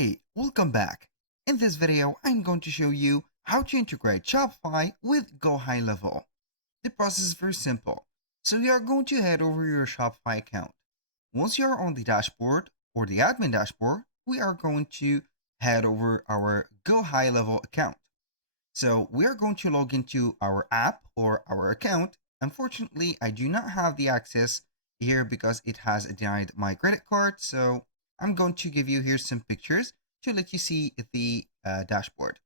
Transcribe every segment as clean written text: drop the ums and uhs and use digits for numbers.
Hey, welcome back. In this video, I'm going to show you how to integrate Shopify with GoHighLevel. The process is very simple. So you are going to head over your Shopify account. Once you are on the dashboard or the admin dashboard, we are going to head over our GoHighLevel account. So we are going to log into our app or our account. Unfortunately, I do not have the access here because it has denied my credit card. So I'm going to give you here some pictures to let you see the dashboard.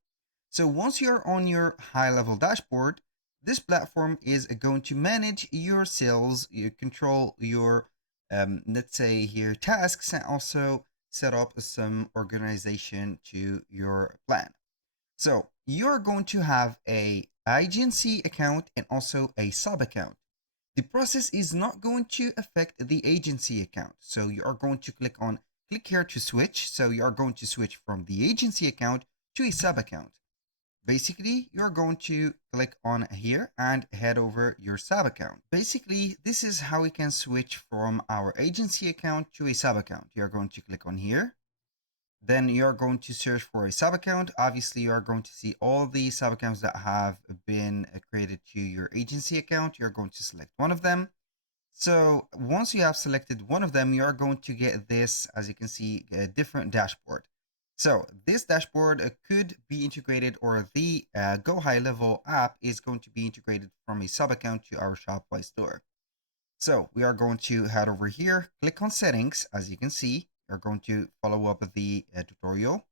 So once you're on your high level dashboard, this platform is going to manage your sales, you control your, let's say here, tasks, and also set up some organization to your plan. So you're going to have a agency account and also a sub account. The process is not going to affect the agency account. So you are going to click here to switch. So you are going to switch from the agency account to a sub account. Basically, you're going to click on here and head over your sub account. Basically, this is how we can switch from our agency account to a sub account. You're going to click on here. Then you're going to search for a sub account. Obviously, you are going to see all the sub accounts that have been created to your agency account. You're going to select one of them. So once you have selected one of them, you are going to get this, as you can see, a different dashboard. So this dashboard could be integrated, or the GoHighLevel app is going to be integrated from a sub account to our Shopify store. So we are going to head over here, click on settings. As you can see, we're going to follow up the tutorial.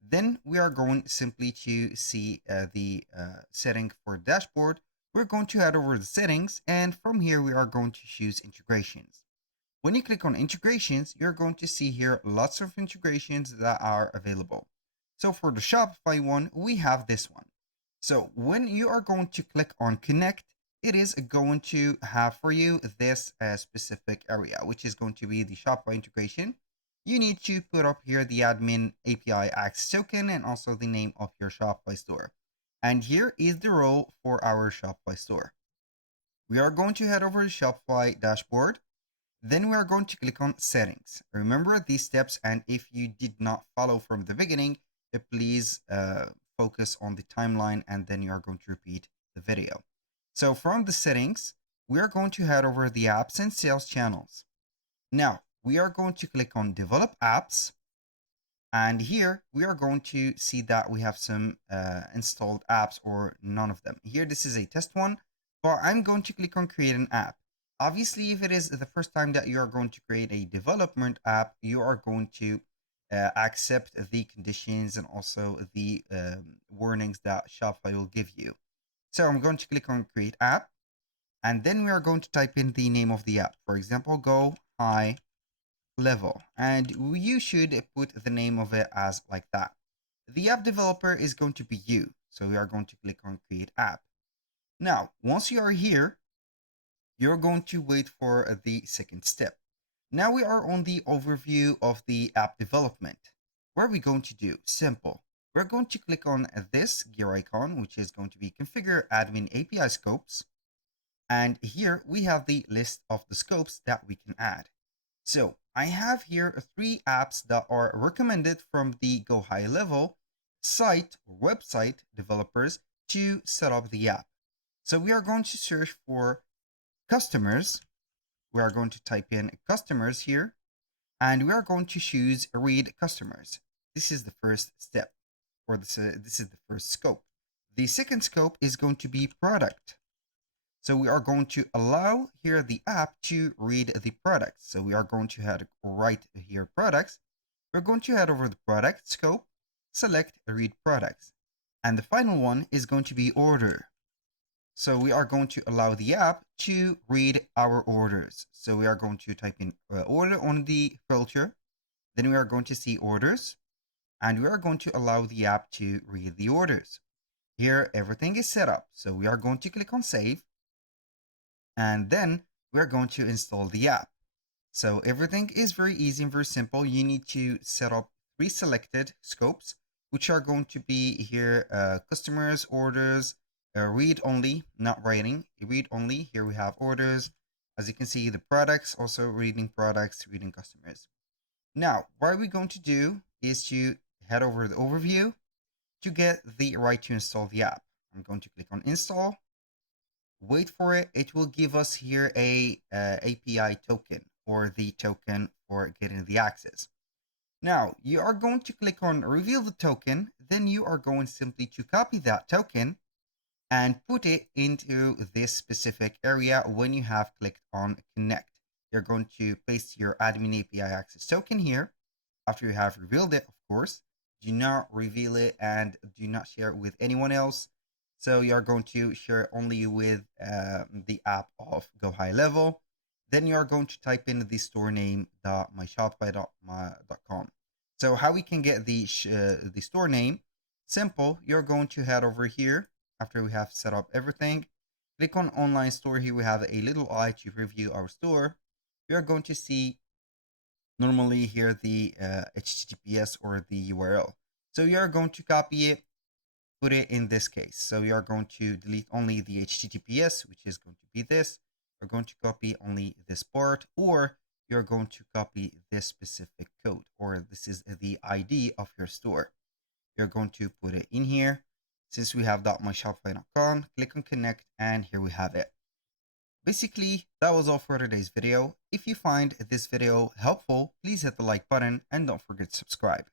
Then we are going simply to see the setting for dashboard. We're going to head over the settings, and from here we are going to choose integrations. When you click on integrations, you're going to see here lots of integrations that are available. So for the Shopify one, we have this one. So when you are going to click on connect, it is going to have for you this specific area, which is going to be the Shopify integration. You need to put up here the admin API access token and also the name of your Shopify store. And here is the role for our Shopify store. We are going to head over to Shopify dashboard. Then we are going to click on settings. Remember these steps, and if you did not follow from the beginning, please focus on the timeline and then you are going to repeat the video. So from the settings, we are going to head over the apps and sales channels. Now we are going to click on develop apps. And here we are going to see that we have some installed apps or none of them. Here, this is a test one, but I'm going to click on create an app. Obviously, if it is the first time that you are going to create a development app, you are going to accept the conditions and also the warnings that Shopify will give you. So I'm going to click on create app, and then we are going to type in the name of the app. For example, GoHighLevel, and you should put the name of it as like that. The app developer is going to be you. So we are going to click on create app. Now, once you are here, you're going to wait for the second step. Now we are on the overview of the app development. What are we going to do? Simple. We're going to click on this gear icon, which is going to be configure admin API scopes. And here we have the list of the scopes that we can add. So I have here 3 apps that are recommended from the GoHighLevel site or website developers to set up the app. So we are going to search for customers. We are going to type in customers here, and we are going to choose read customers. This is the first step, or this is the first scope. The second scope is going to be product. So we are going to allow here the app to read the products. So we are going to head right here products. We're going to head over the product scope, select read products. And the final one is going to be order. So we are going to allow the app to read our orders. So we are going to type in order on the filter. Then we are going to see orders, and we are going to allow the app to read the orders. Here, everything is set up. So we are going to click on save, and then we're going to install the app. So everything is very easy and very simple. You need to set up 3 selected scopes, which are going to be here customers, orders, read only, not writing, read only. Here we have orders. As you can see, the products, also reading products, reading customers. Now, what are we going to do is to head over the overview to get the right to install the app. I'm going to click on install, wait for it. It will give us here a API token, or the token for getting the access. Now you are going to click on reveal the token, then you are going simply to copy that token and put it into this specific area. When you have clicked on connect, you're going to paste your admin API access token here. After you have revealed it, of course, do not reveal it and do not share it with anyone else. So you're going to share it only with the app of GoHighLevel. Then you're going to type in the store name .myshopify.com. So how we can get the store name? Simple. You're going to head over here after we have set up everything. Click on online store. Here we have a little eye to review our store. We are going to see normally here the HTTPS or the URL. So you are going to copy it, put it in this case. So you are going to delete only the HTTPS, which is going to be this. You're going to copy only this part, or you're going to copy this specific code, or this is the ID of your store. You're going to put it in here. Since we have .myshopify.com, click on connect, and here we have it. Basically, that was all for today's video. If you find this video helpful, please hit the like button and don't forget to subscribe.